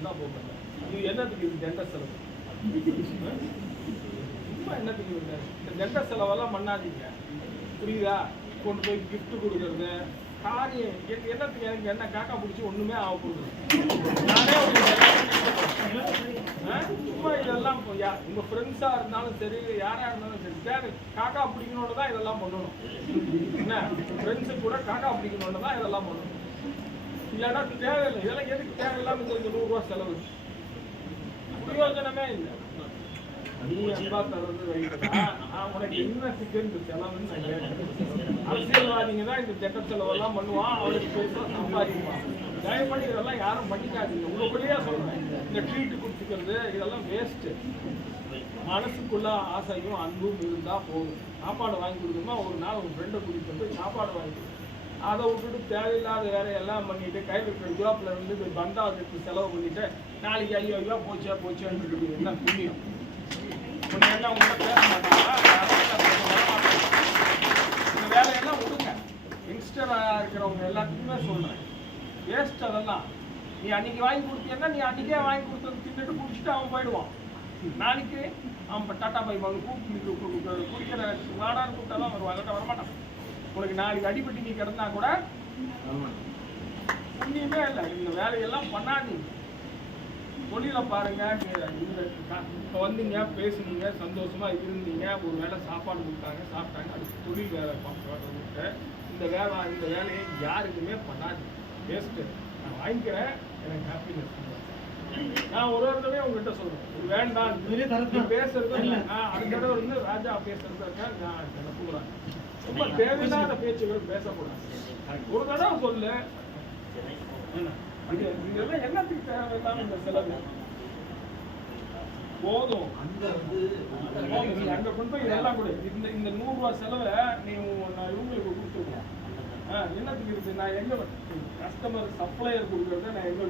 போகணும்னு தான் போகணும். இது என்னத்துக்கு இது தண்ட செலவு? சும்மா என்னத்துக்கு இந்த தண்ட செலவெல்லாம் பண்ணாதீங்க, புரியுதா? கொண்டு போய் கிஃப்ட் கொடுக்கறது காரியம் என்னத்துக்கு? எனக்கு என்ன காக்கா பிடிச்சி ஒண்ணுமே ஆக போகுது. நானே சும்மா இதெல்லாம் உங்க ஃப்ரெண்ட்ஸா இருந்தாலும் சரி, யாரா இருந்தாலும் சரி, காக்கா பிடிக்கணும்னு தான் இதெல்லாம் பண்ணணும். என்ன ஃப்ரெண்ட்ஸு கூட காக்கா பிடிக்கணும்னு தான் இதெல்லாம் பண்ணணும். இல்லைன்னா தேவையில்லை. இதெல்லாம் எதுக்கு தேவையில்லாம இந்த 100 ரூபா செலவு? பிரயோஜனமே இல்லை. நீ அன்பா தரது வைக்கிறா, உனக்கு என்ன சிக்கன் செலவுன்னு நான் கேட்கிறேன். அரசியல்வாதிங்க தான் இந்த திட்ட செலவெல்லாம் பண்ணுவான், அவனுக்கு பெருசா சம்பாதிக்குவான். தயவுபடி இதெல்லாம் யாரும் பண்ணிக்காதீங்க. உங்களுக்குள்ளேயே சொல்றேன், இந்த ட்ரீட் குடிச்சுக்கிறது இதெல்லாம் வேஸ்ட்டு. மனசுக்குள்ள ஆசையும் அன்பும் இருந்தா போதும். சாப்பாடு வாங்கி கொடுக்கணுமா, ஒரு நாள் உங்க ஃப்ரெண்டை கூட்டிட்டு வந்து சாப்பாடு வாங்கி கொடுக்கணும். அதை விட்டுட்டு தேவையில்லாத வேலையெல்லாம் பண்ணிட்டு கையில் இருக்கிற ஜாப்ல இருந்து பந்தா வச்சு செலவு பண்ணிட்டு நாளைக்கு 5000 ரூபா போச்சேன்னு என்ன புண்ணியம்? எல்லாம் உங்கள்கிட்ட பேச மாட்டாங்களா? இந்த வேலையெல்லாம் விடுங்க. யங்ஸ்டராக இருக்கிறவங்க எல்லாத்துக்குமே சொல்கிறேன், வேஸ்ட் அதெல்லாம். நீ அன்னைக்கு வாங்கி கொடுத்தீங்கன்னா நீ அன்றைக்கே வாங்கி கொடுத்தது தின்னுட்டு குடிச்சிட்டு அவன் போயிடுவான். நாளைக்கு அவன் டாட்டா பை வாங்க கூப்பிட்டு குடிக்கிற வாடான்னு கூப்பிட்டாலும் வருவாங்க, வரமாட்டான். உனக்கு நாளைக்கு அடிபட்டு நீ கிடந்தா கூட புண்ணியமே இல்லை. இந்த வேலையெல்லாம் பண்ணாதீங்க. தொழிலை பாருங்க. இப்போ வந்தீங்க, பேசுனீங்க, சந்தோஷமா இருந்தீங்க, ஒரு வேளை சாப்பாடு கொடுத்தாங்க, சாப்பிட்டாங்க, அதுக்கு தொழில் வேலை பார்க்க இந்த வேலையை யாருக்குமே பண்ணாது. வேஸ்ட்டு. நான் வாங்கிக்கிறேன், எனக்கு ஹாப்பினஸ். நான் ஒரு தடவை உங்ககிட்ட சொல்றேன், இது வேண்டாம் பேசுறது இல்லை. அடுத்த தடவை வந்து ராஜா பேசுறதுக்காக நான் என்ன சொல்றேன், ரொம்ப தேவையில்லாத பேச்சுகள் பேசக்கூடாது. ஒரு தடவை சொல்லு. இதெல்லாம் என்னத்துக்கு தேவையில்லாம இந்த செலவு? போதும். நீ அங்க கொண்டு போய் இதெல்லாம் கூட இந்த 100 ரூபா செலவை நீ இவங்களுக்கு கொடுத்துருக்கேன். என்னத்துக்கு இருக்கு? நான் எங்க கஸ்டமர் சப்ளையர் கொடுக்கறத நான் எங்க